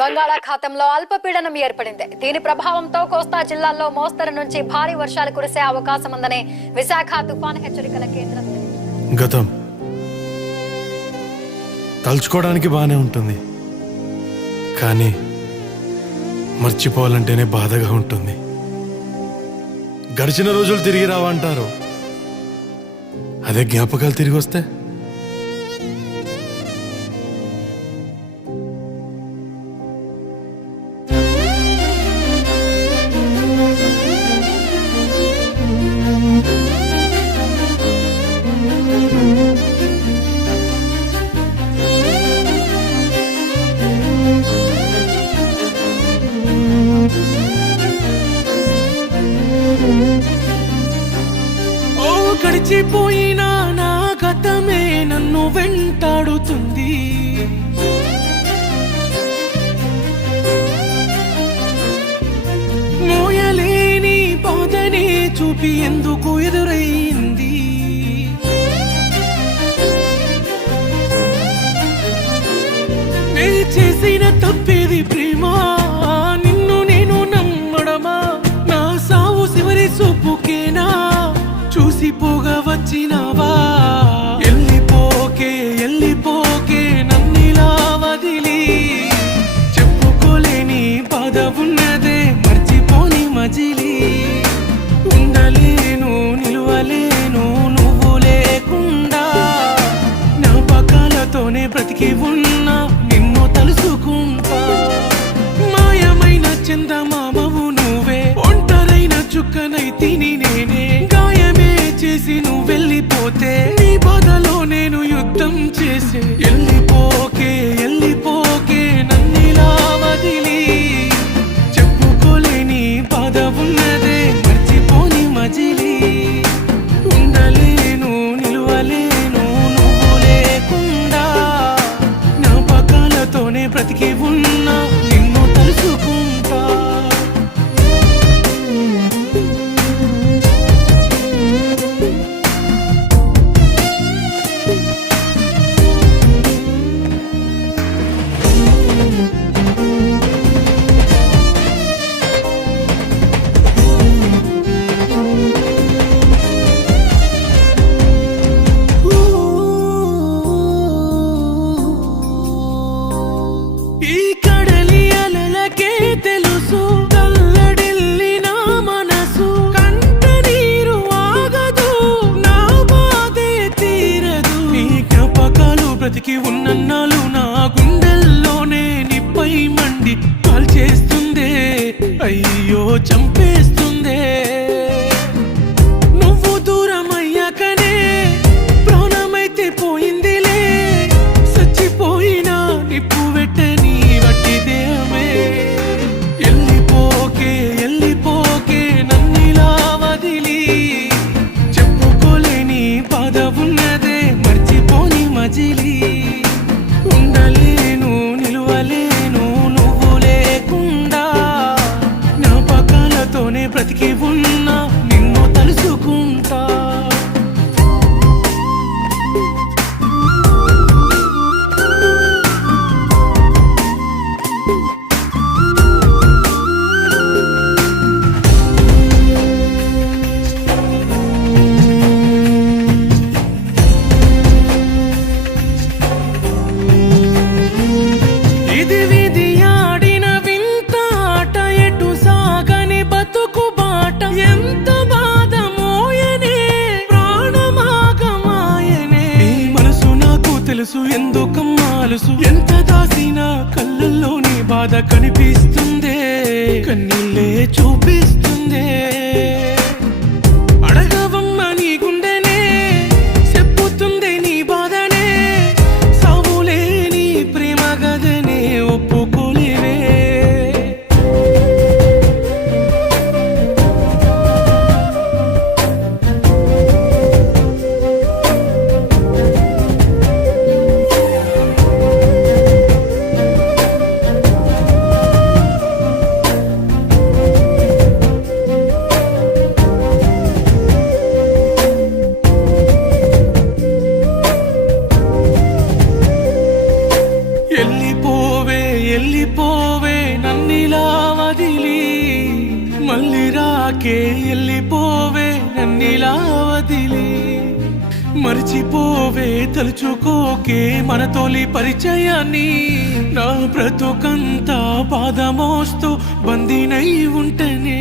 బంగాళాఖాతంలో అల్పపీడనం ఏర్పడింది. దీని ప్రభావంతో కోస్తా జిల్లాల్లో మోస్తరు నుంచి భారీ వర్షాలు కురిసే అవకాశం ఉందని విశాఖ తుఫాను హెచ్చరికల కేంద్రం. గతం తలుచుకోవడానికి బాగానే ఉంటుంది, కానీ మర్చిపోవాలంటేనే బాధగా ఉంటుంది. గడిచిన రోజులు తిరిగి రావంటారు, అదే జ్ఞాపకాలు తిరిగి వస్తే గడిచిపోయినా నా గతమే నన్ను వెంటాడుతుంది. మోయలేని బాధనే చూపి ఎందుకు ఎదురైంది. నే చేసిన తప్పేది ప్రేమ, నిన్ను నేను నమ్మడమా? నా సావు చివరి చూపుకేనా చూసిపోగా వచ్చినావా? ఎల్లిపోకే ఎల్లిపోకే నన్నిలా వదిలి, చెప్పుకోలేని బాధ ఉన్నదే మర్చిపోని మజిలి. ఉండలేను నిలువలేను నువ్వు లేకుండా, జ్ఞాపకాలతోనే బ్రతికి ఉన్నా నిన్ను తలుసుకుంటా. మాయమైన చందమామవు నువ్వే, ఒంటరైన చుక్కనైతిని నేనే. చేసి నువ్వు వెళ్ళిపోతే నీ బాధలో నేను యుద్ధం చేసే. ఎల్లిపోకే ఎల్లిపోకే నన్నిలా వదిలి, చెప్పుకోలేని బాధ ఉన్నదే మర్చిపోని మజిలి. ఉండలేను నిలువలేను నువ్వు లేకుండా, జ్ఞాపకాలతోనే బ్రతికి ఉన్నా నిన్ను తలుసుకుంటా. బ్రతికి ఉన్నన్నాళ్ళు నా గుండెల్లోనే నిప్పై మండి కాల్ చేస్తుందే, అయ్యో చంపేస్తుందే. నువ్వు దూరం అయ్యాకనే ప్రాణమైతే పోయిందిలే, చచ్చిపోయినా నిప్పు పెట్టని వట్టి దేహమే. ఎల్లిపోకే ఎల్లిపోకే నన్నిలా వదిలి, చెప్పుకోలేని బాధ ఉన్నదే మర్చిపోని మజిలి. ఉండలేను నిలువలేను నువ్వు లేకుండా, జ్ఞాపకాలతోనే బ్రతికి ఉన్నా నిన్ను తలుసుకుంటా. ఎందుకమ్మాలుసు ఎంత దాసినా కళ్ళల్లోని బాధ కనిపిస్తుందే, కన్నీళ్ళే చూపిస్తుందే. అడగవమ్మ నీ గుండెనే చెప్పుతుందే నీ బాధనే, సావులే నీ ప్రేమ గదనే ఒప్పుకోలేవే. వెళ్ళిపోవే నన్నిలా వదిలి మళ్ళీ రాకే వెళ్ళిపోవే నన్నిలా వదిలి మర్చిపోవే తలుచుకోకే మన తొలి పరిచయాన్ని నా బ్రతుకంతా బాధ మోస్తూ బందీనై ఉంటనే